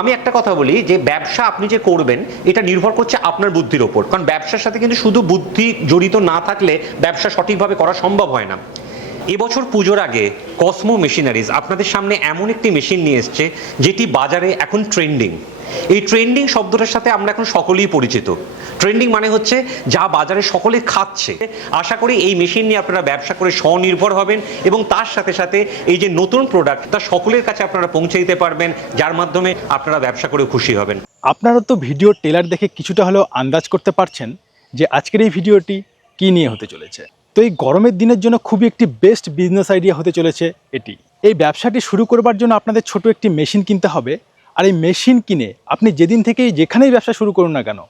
আমি একটা কথা বলি যে ব্যবসা আপনি যে করবেন, এটা নির্ভর করছে আপনার বুদ্ধির ওপর। কারণ ব্যবসার সাথে কিন্তু শুধু বুদ্ধি জড়িত না থাকলে ব্যবসা সঠিকভাবে করা সম্ভব হয় না। এবছর পুজোর আগে কসমো মেশিনারিজ আপনাদের সামনে এমন একটি মেশিন নিয়ে এসছে, যেটি বাজারে এখন ট্রেন্ডিং এই ট্রেন্ডিং শব্দটার সাথে আমরা এখন সকলেই পরিচিত। ট্রেন্ডিং মানে হচ্ছে যা বাজারে সকলে খাচ্ছে। আশা করি এই মেশিন নিয়ে আপনারা ব্যবসা করে স্বনির্ভর হবেন এবং তার সাথে সাথে এই যে নতুন প্রোডাক্ট তা সকলের কাছে আপনারা পৌঁছে দিতে পারবেন, যার মাধ্যমে আপনারা ব্যবসা করে খুশি হবেন। আপনারা তো ভিডিও টেলার দেখে কিছুটা হলেও আন্দাজ করতে পারছেন যে আজকের এই ভিডিওটি কী নিয়ে হতে চলেছে। তো এই গরমের দিনের জন্য খুবই একটি বেস্ট বিজনেস আইডিয়া হতে চলেছে এটি। এই ব্যবসাটি শুরু করবার জন্য আপনাদের ছোট একটি মেশিন কিনতে হবে। আর এই মেশিন কিনে আপনি যেদিন থেকেই যেখানেই ব্যবসা শুরু করুন না কেন,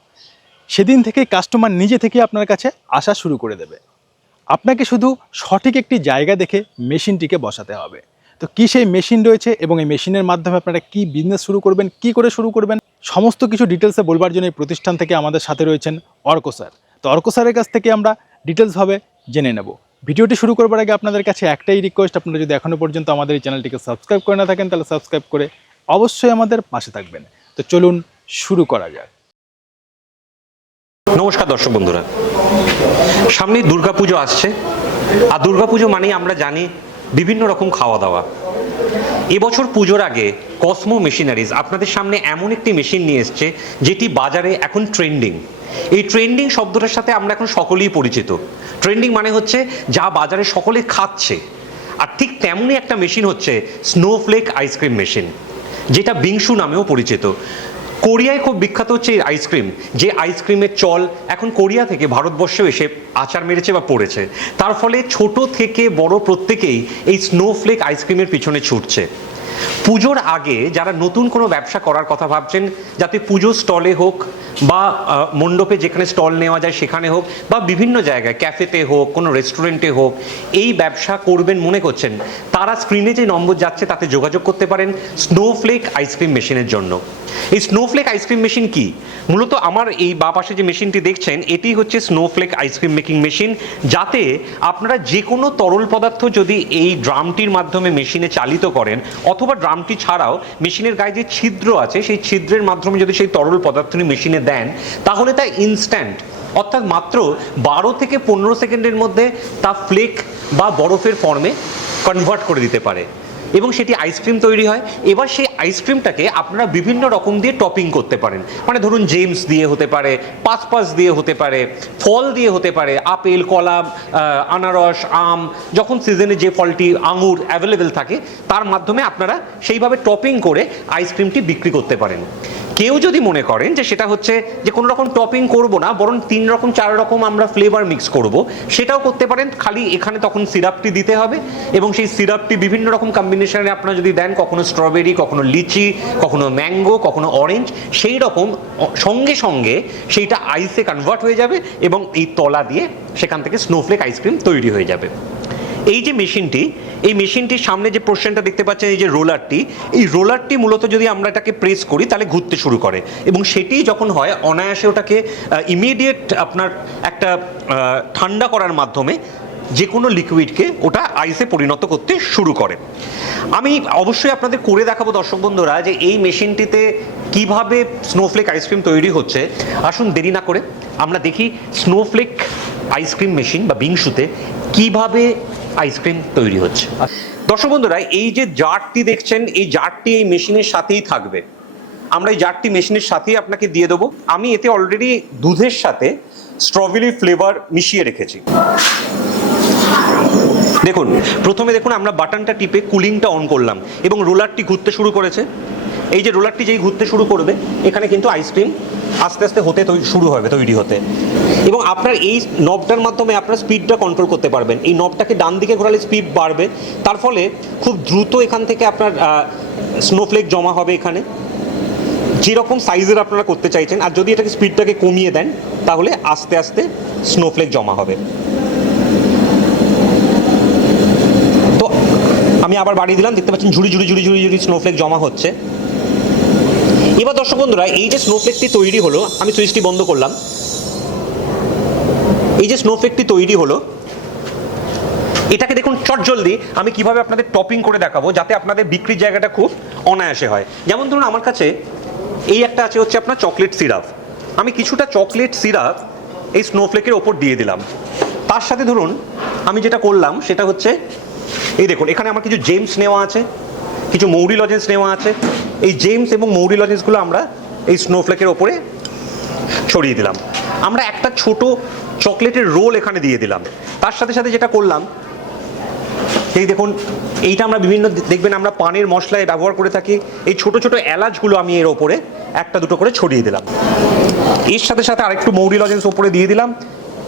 সেদিন থেকেই কাস্টমার নিজে থেকে আপনার কাছে আসা শুরু করে দেবে। আপনাকে শুধু সঠিক একটি জায়গা দেখে মেশিনটিকে বসাতে হবে। তো কী সেই মেশিন রয়েছে এবং এই মেশিনের মাধ্যমে আপনারা কি বিজনেস শুরু করবেন, কি করে শুরু করবেন, সমস্ত কিছু ডিটেলসে বলবার জন্য এই প্রতিষ্ঠান থেকে আমাদের সাথে রয়েছেন অর্ক স্যার। তো অর্ক স্যারের কাছ থেকে আমরা ডিটেলসভাবে জেনে নেব। ভিডিওটি শুরু করবার আগে আপনাদের কাছে একটাই রিকোয়েস্ট আপনারা যদি এখনও পর্যন্ত আমাদের এই চ্যানেলটিকে সাবস্ক্রাইব করে না থাকেন, তাহলে সাবস্ক্রাইব করে অবশ্যই আমাদের পাশে থাকবেন। তো চলুন শুরু করা যাক। নমস্কার দর্শক বন্ধুরা। সামনে দুর্গাপুজো আসছে। আর দুর্গাপুজো মানেই আমরা জানি বিভিন্ন রকম খাওয়া দাওয়া এবছর পুজোর আগে কসমো মেশিনারিজ আপনাদের সামনে এমন একটি মেশিন নিয়ে এসছে, যেটি বাজারে এখন ট্রেন্ডিং এই ট্রেন্ডিং শব্দটার সাথে আমরা এখন সকলেই পরিচিত। ট্রেন্ডিং মানে হচ্ছে যা বাজারে সকলে খাচ্ছে। আর ঠিক তেমনই একটা মেশিন হচ্ছে স্নোফ্লেক আইসক্রিম মেশিন যেটা বিংশু নামেও পরিচিত। কোরিয়ায় খুব বিখ্যাত হচ্ছে এই আইসক্রিম যে আইসক্রিমের চল এখন কোরিয়া থেকে ভারতবর্ষেও এসে আচার মেরেছে বা পড়েছে। তার ফলে ছোট থেকে বড় প্রত্যেকেই এই স্নোফ্লেক আইসক্রিমের পিছনে ছুটছে। পুজোর আগে যারা নতুন কোনো ব্যবসা করার কথা ভাবছেন, যাতে পুজো স্টলে হোক বা মণ্ডপে যেখানে স্টল নেওয়া যায় সেখানে হোক বা বিভিন্ন জায়গায়, ক্যাফেতে হোক, কোনো রেস্টুরেন্টে হোক, এই ব্যবসা করবেন মনে করছেন, তারা স্ক্রিনে যে নম্বর যাচ্ছে তাতে যোগাযোগ করতে পারেন স্নোফ্লেক আইসক্রিম মেশিনের জন্য। এই স্নোফ্লেক আইসক্রিম মেশিন কি? মূলত আমার এই বা পাশে যে মেশিনটি দেখছেন, এটি হচ্ছে স্নোফ্লেক আইসক্রিম মেকিং মেশিন যাতে আপনারা যে কোনো তরল পদার্থ যদি এই ড্রামটির মাধ্যমে মেশিনে চালিত করেন, অথবা ড্রামটি ছাড়াও মেশিনের গায়ে যে ছিদ্র আছে, সেই ছিদ্রের মাধ্যমে যদি সেই তরল পদার্থটি মেশিনে দেন, তাহলে তা ইনস্ট্যান্ট অর্থাৎ মাত্র বারো থেকে পনেরো সেকেন্ডের মধ্যে তা ফ্লেক বা বরফের ফর্মে কনভার্ট করে দিতে পারে। এবং সেটি আইসক্রিম তৈরি হয়। এবার সেই আইসক্রিমটাকে আপনারা বিভিন্ন রকম দিয়ে টপিং করতে পারেন। মানে ধরুন জেমস দিয়ে হতে পারে পাসপাস দিয়ে হতে পারে, ফল দিয়ে হতে পারে, আপেল, কলা আনারস, আম, যখন সিজনে যে ফলটি আঙুর অ্যাভেলেবেল থাকে, তার মাধ্যমে আপনারা সেইভাবে টপিং করে আইসক্রিমটি বিক্রি করতে পারেন। কেউ যদি মনে করেন যে সেটা হচ্ছে যে কোনো রকম টপিং করব না, বরং তিন রকম, চার রকম আমরা ফ্লেভার মিক্স করব, সেটাও করতে পারেন। খালি এখানে তখন সিরাপটি দিতে হবে এবং সেই সিরাপটি বিভিন্ন রকম কম্বিনেশনে আপনারা যদি দেন, কখনো স্ট্রবেরি কখনো লিচি কখনো ম্যাঙ্গো কখনো অরেঞ্জ সেই রকম সঙ্গে সঙ্গে সেইটা আইসে কনভার্ট হয়ে যাবে এবং এই তলা দিয়ে সেখান থেকে স্নোফ্লেক আইসক্রিম তৈরি হয়ে যাবে। এই যে মেশিনটি, এই মেশিনটির সামনে যে পোর্শনটা দেখতে পাচ্ছেন, এই যে রোলারটি, এই রোলারটি মূলত যদি আমরা এটাকে প্রেস করি, তাহলে ঘুরতে শুরু করে। এবং সেটি যখন হয়, অনায়াসে ওটাকে ইমিডিয়েট আপনার একটা ঠান্ডা করার মাধ্যমে যে কোনো লিকুইডকে ওটা আইসে পরিণত করতে শুরু করে। আমি অবশ্যই আপনাদের করে দেখাবো, দর্শক বন্ধুরা, যে এই মেশিনটিতে কীভাবে স্নোফ্লেক আইসক্রিম তৈরি হচ্ছে। আসুন দেরি না করে, আমরা দেখি স্নোফ্লেক আইসক্রিম মেশিন বা বিংশুতে কীভাবে আইসক্রিম তৈরি হচ্ছে? দর্শক বন্ধুরা, এই যে জারটি দেখছেন, এই জারটি এই মেশিনের সাথেই থাকবে। আমরা এই জারটি মেশিনের সাথেই আপনাকে দিয়ে দেবো। আমি এতে অলরেডি দুধের সাথে স্ট্রবেরি ফ্লেভার মিশিয়ে রেখেছি। দেখুন, প্রথমে দেখুন আমরা বাটনটা টিপে কুলিংটা অন করলাম এবং রোলারটি ঘুরতে শুরু করেছে। এই যে রোলারটি যেই ঘুরতে শুরু করবে, এখানে কিন্তু আইসক্রিম আস্তে আস্তে হতে শুরু হবে, তৈরি হতে। এবং আপনার এই নবটার মাধ্যমে আপনার স্পিডটা কন্ট্রোল করতে পারবেন। এই নবটাকে ডান দিকে ঘোরালে স্পিড বাড়বে। তার ফলে খুব দ্রুত এখান থেকে আপনার স্নোফ্লেক জমা হবে এখানে। যেরকম সাইজের আপনারা করতে চাইছেন, আর যদি এটাকে স্পিডটাকে কমিয়ে দেন, তাহলে আস্তে আস্তে স্নোফ্লেক জমা হবে। তো আমি আবার বাড়িয়ে দিলাম, দেখতে পাচ্ছেন ঝুড়ি ঝুড়ি ঝুড়ি ঝুড়ি ঝুড়ি স্নোফ্লেক জমা হচ্ছে। এবার দর্শক বন্ধুরা, এই যে স্নোফ্লেকটি তৈরি হলো, আমি সুইচটি বন্ধ করলাম। এই যে স্নোফ্লেকটি তৈরি হলো, এটাকে দেখুন চট জলদি, আমি কীভাবে আপনাদের টপিং করে দেখাবো, যাতে আপনাদের বিক্রির জায়গাটা খুব অনায়াসে হয়। যেমন ধরুন, আমার কাছে এই একটা আছে হচ্ছে আপনার চকলেট সিরাপ আমি কিছুটা চকলেট সিরাপ এই স্নোফ্লেকের ওপর দিয়ে দিলাম। তার সাথে ধরুন, আমি যেটা করলাম, সেটা হচ্ছে, এই দেখুন, এখানে আমার কিছু জেমস নেওয়া আছে। কিছু মৌরি লজেন্স নেওয়া আছে। এই জেমস এবং মৌরি লজেন্সগুলো আমরা এই স্নোফ্লেকের ওপরে ছড়িয়ে দিলাম। আমরা একটা ছোট চকলেটের রোল এখানে দিয়ে দিলাম। তার সাথে সাথে যেটা করলাম, এই দেখুন, এইটা আমরা বিভিন্ন দেখবেন আমরা পানের মশলায় ব্যবহার করে থাকি। এই ছোট ছোট এলাচগুলো আমি এর ওপরে একটা দুটো করে ছড়িয়ে দিলাম। এর সাথে সাথে আরেকটু মৌরি লজেন্স ওপরে দিয়ে দিলাম।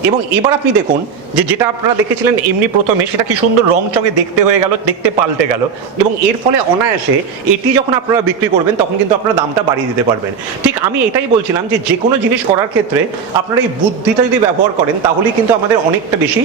এবং এবার আপনি দেখুন যে যেটা আপনারা দেখেছিলেন এমনি প্রথমে, সেটা কি সুন্দর রং চঙে দেখতে হয়ে গেল, দেখতে পাল্টে গেল এবং এর ফলে অনায়াসে এটি যখন আপনারা বিক্রি করবেন, তখন কিন্তু আপনারা দামটা বাড়িয়ে দিতে পারবেন। ঠিক আমি এটাই বলছিলাম যে যে কোনো জিনিস করার ক্ষেত্রে আপনারা এই বুদ্ধিটা যদি ব্যবহার করেন, তাহলেই কিন্তু আমাদের অনেকটা বেশি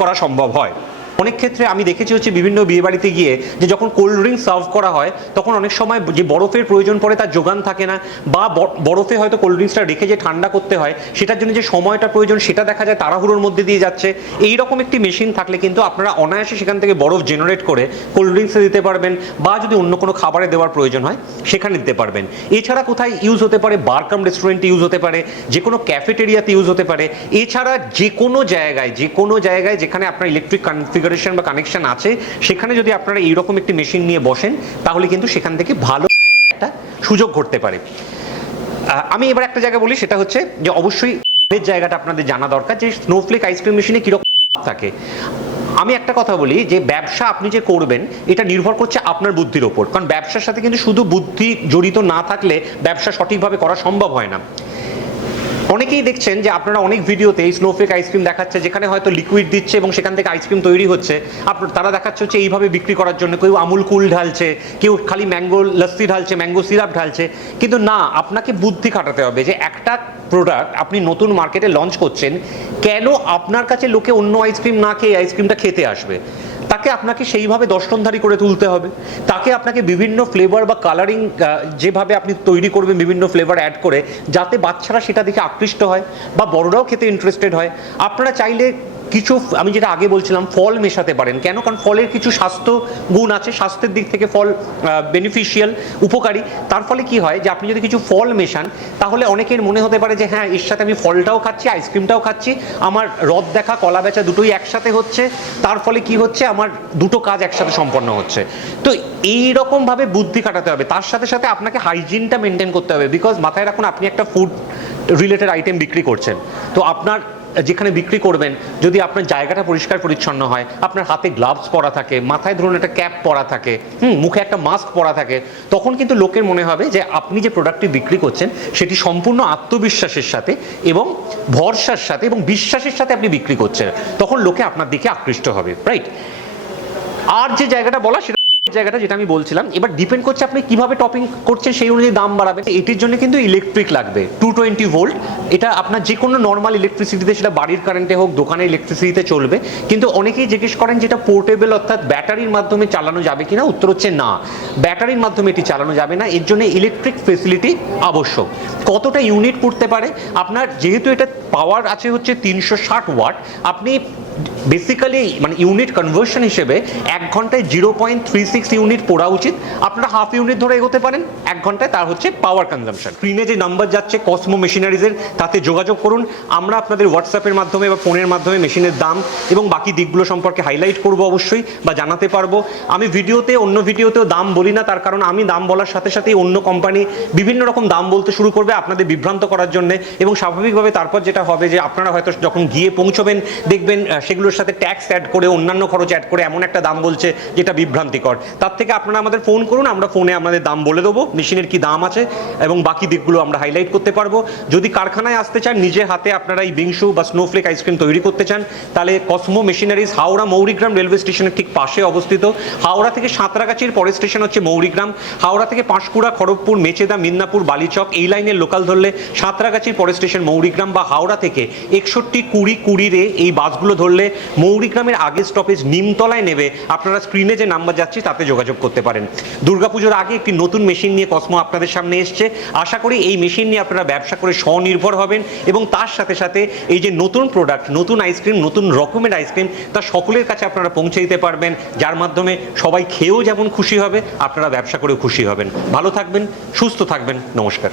করা সম্ভব হয়। অনেক ক্ষেত্রে আমি দেখেছি হচ্ছে বিভিন্ন বিয়ে বাড়িতে গিয়ে যে যখন কোল্ড ড্রিঙ্ক সার্ভ করা হয়, তখন অনেক সময় যে বরফের প্রয়োজন পড়ে তার যোগান থাকে না, বা বরফে হয়তো কোল্ড ড্রিঙ্কসটা রেখে যে ঠান্ডা করতে হয়, সেটার জন্য যে সময়টা প্রয়োজন সেটা দেখা যায় তাড়াহুড়োর মধ্যে দিয়ে যাচ্ছে। এই রকম একটি মেশিন থাকলে কিন্তু আপনারা অনায়াসে সেখান থেকে বরফ জেনারেট করে কোল্ড ড্রিঙ্কসে দিতে পারবেন, বা যদি অন্য কোনো খাবারে দেওয়ার প্রয়োজন হয়, সেখানে দিতে পারবেন। এছাড়া কোথায় ইউজ হতে পারে? বারকাম রেস্টুরেন্টে ইউজ হতে পারে যে কোনো ক্যাফেটেরিয়াতে ইউজ হতে পারে। এছাড়া যে কোনো জায়গায় যে কোনো জায়গায় যেখানে আপনার ইলেকট্রিক কনফিগারেশন বা কানেকশন আছে, সেখানে যদি আপনারা এইরকম একটি মেশিন নিয়ে বসেন, তাহলে কিন্তু সেখান থেকে ভালো একটা সুযোগ ঘটতে পারে। আমি এবার একটা জায়গা বলি, সেটা হচ্ছে যে অবশ্যই জায়গাটা আপনাদের জানা দরকার যে স্নোফ্লেক আইসক্রিম মেশিনে কীরকম থাকে। আমি একটা কথা বলি যে ব্যবসা আপনি যে করবেন, এটা নির্ভর করছে আপনার বুদ্ধির ওপর। কারণ ব্যবসার সাথে কিন্তু শুধু বুদ্ধি জড়িত না থাকলে ব্যবসা সঠিকভাবে করা সম্ভব হয় না। অনেকেই দেখছেন যে আপনারা অনেক ভিডিওতে এই স্নোফ্লেক আইসক্রিম দেখাচ্ছে, যেখানে হয়তো লিকুইড দিচ্ছে এবং সেখান থেকে আইসক্রিম তৈরি হচ্ছে। আপনার তারা দেখাচ্ছে হচ্ছে এইভাবে বিক্রি করার জন্য কেউ আমুল কুল ঢালছে, কেউ খালি ম্যাঙ্গো লস্যি ঢালছে, ম্যাঙ্গো সিরাপ ঢালছে। কিন্তু না, আপনাকে বুদ্ধি খাটাতে হবে যে একটা প্রোডাক্ট আপনি নতুন মার্কেটে লঞ্চ করছেন, কেন আপনার কাছে লোকে অন্য আইসক্রিম না খেয়ে আইসক্রিমটা খেতে আসবে? তাকে আপনাকে সেইভাবে দর্শনধারী করে তুলতে হবে। তাকে আপনাকে বিভিন্ন ফ্লেভার বা কালারিং যেভাবে আপনি তৈরি করবেন বিভিন্ন ফ্লেভার অ্যাড করে, যাতে বাচ্চারা সেটা দেখে আকৃষ্ট হয় বা বড়রাও খেতে ইন্টারেস্টেড হয়। আপনারা চাইলে কিছু আমি যেটা আগে বলছিলাম, ফল মেশাতে পারেন। কেন? কারণ ফলের কিছু স্বাস্থ্য গুণ আছে, স্বাস্থ্যের দিক থেকে ফল বেনিফিশিয়াল উপকারী। তার ফলে কি হয় যে, আপনি যদি কিছু ফল মেশান, তাহলে অনেকের মনে হতে পারে যে হ্যাঁ এর সাথে আমি ফলটাও খাচ্ছি, আইসক্রিমটাও খাচ্ছি। আমার রদ দেখা, কলা বেচা দুটোই একসাথে হচ্ছে। তার ফলে কি হচ্ছে? আমার দুটো কাজ একসাথে সম্পন্ন হচ্ছে। তো এই রকম ভাবে বুদ্ধি কাটাতে হবে। তার সাথে সাথে আপনাকে হাইজিনটা মেনটেন করতে হবে। বিকজ মাথায় রাখুন, আপনি একটা ফুড রিলেটেড আইটেম বিক্রি করছেন। তো আপনার যেখানে বিক্রি করবেন, যদি আপনার জায়গাটা পরিষ্কার পরিচ্ছন্ন হয়, আপনার হাতে গ্লাভস পরা থাকে, মাথায় ধরুন একটা ক্যাপ পরা থাকে, হুম, মুখে একটা মাস্ক পরা থাকে, তখন কিন্তু লোকের মনে হবে যে আপনি যে প্রোডাক্টটি বিক্রি করছেন, সেটি সম্পূর্ণ আত্মবিশ্বাসের সাথে এবং ভরসার সাথে এবং বিশ্বাসের সাথে আপনি বিক্রি করছেন। তখন লোকে আপনার দিকে আকৃষ্ট হবে রাইট আর যে জায়গাটা বলা, সেটা জায়গাটা যেটা আমি বলছিলাম, এবার ডিপেন্ড করছে আপনি কীভাবে টপিং করছেন, সেই অনুযায়ী দাম বাড়াবেন। এটির জন্য কিন্তু ইলেকট্রিক লাগবে টু টোয়েন্টি ভোল্ট এটা আপনার যে কোনো নর্মাল ইলেকট্রিসিটিতে সেটা বাড়ির কারেন্টে হোক, দোকানের ইলেকট্রিসিটিতে চলবে। কিন্তু অনেকেই জিজ্ঞেস করেন যেটা পোর্টেবল অর্থাৎ ব্যাটারির মাধ্যমে চালানো যাবে কিনা? উত্তর হচ্ছে না। ব্যাটারির মাধ্যমে এটি চালানো যাবে না। এর জন্য ইলেকট্রিক ফেসিলিটি আবশ্যক। কতটা ইউনিট পড়তে পারে? আপনার যেহেতু এটা পাওয়ার আছে হচ্ছে তিনশো ষাট ওয়াট আপনি বেসিক্যালি মানে ইউনিট কনভার্সন হিসেবে এক ঘন্টায় zero point three six unit পড়া উচিত। আপনারা হাফ ইউনিট ধরে এগোতে পারেন, এক ঘন্টায়, তার হচ্ছে পাওয়ার কনজাম্পশন স্ক্রিনে যে নাম্বার যাচ্ছে কসমো মেশিনারিজের তাতে যোগাযোগ করুন। আমরা আপনাদের হোয়াটসঅ্যাপের মাধ্যমে বা ফোনের মাধ্যমে মেশিনের দাম এবং বাকি দিকগুলো সম্পর্কে হাইলাইট করব অবশ্যই বা জানাতে পারব। আমি ভিডিওতে অন্য ভিডিওতেও দাম বলি না, তার কারণ আমি দাম বলার সাথে সাথেই অন্য কোম্পানি বিভিন্ন রকম দাম বলতে শুরু করবে আপনাদের বিভ্রান্ত করার জন্য এবং স্বাভাবিকভাবে তারপর যেটা হবে যে আপনারা হয়তো যখন গিয়ে পৌঁছবেন, দেখবেন সেগুলোর সাথে ট্যাক্স অ্যাড করে, অন্যান্য খরচ অ্যাড করে এমন একটা দাম বলছে যেটা বিভ্রান্তিকর। তার থেকে আপনারা আমাদের ফোন করুন, আমরা ফোনে আমাদের দাম বলে দেবো, মেশিনের কি দাম আছে এবং বাকি দিকগুলো আমরা হাইলাইট করতে পারব। যদি কারখানায় আসতে চান নিজের হাতে আপনারা এই বিংশু বা স্নোফ্লেক আইসক্রিম তৈরি করতে চান, তাহলে Cosmo Machineries Howrah Mourigram railway স্টেশনের ঠিক পাশে অবস্থিত। হাওড়া থেকে সাঁতরাগাছির পরের স্টেশন হচ্ছে মৌরিগ্রাম। হাওড়া থেকে পাঁশকুড়া, খড়গপুর, মেচেদা, মিদনাপুর, বালিচক এই লাইনের লোকাল ধরলে সাঁতরাগাছির পরের স্টেশন মৌরিগ্রাম বা হাওড়া থেকে একষট্টি কুড়ি কুড়িরে এই বাসগুলো ধরলে মৌরিগ্রামের আগের স্টপেজ নিমতলায় নেবে। আপনারা স্ক্রিনে যে নাম্বার যাচ্ছে, তাতে যোগাযোগ করতে পারেন। দুর্গাপুজোর আগে একটি নতুন মেশিন নিয়ে কসমো আপনাদের সামনে এসছে। আশা করি এই মেশিন নিয়ে আপনারা ব্যবসা করে স্বনির্ভর হবেন এবং তার সাথে সাথে এই যে নতুন প্রোডাক্ট নতুন আইসক্রিম নতুন রকমের আইসক্রিম তা সকলের কাছে আপনারা পৌঁছে দিতে পারবেন, যার মাধ্যমে সবাই খেয়েও যেমন খুশি হবে, আপনারা ব্যবসা করেও খুশি হবেন। ভালো থাকবেন, সুস্থ থাকবেন, নমস্কার।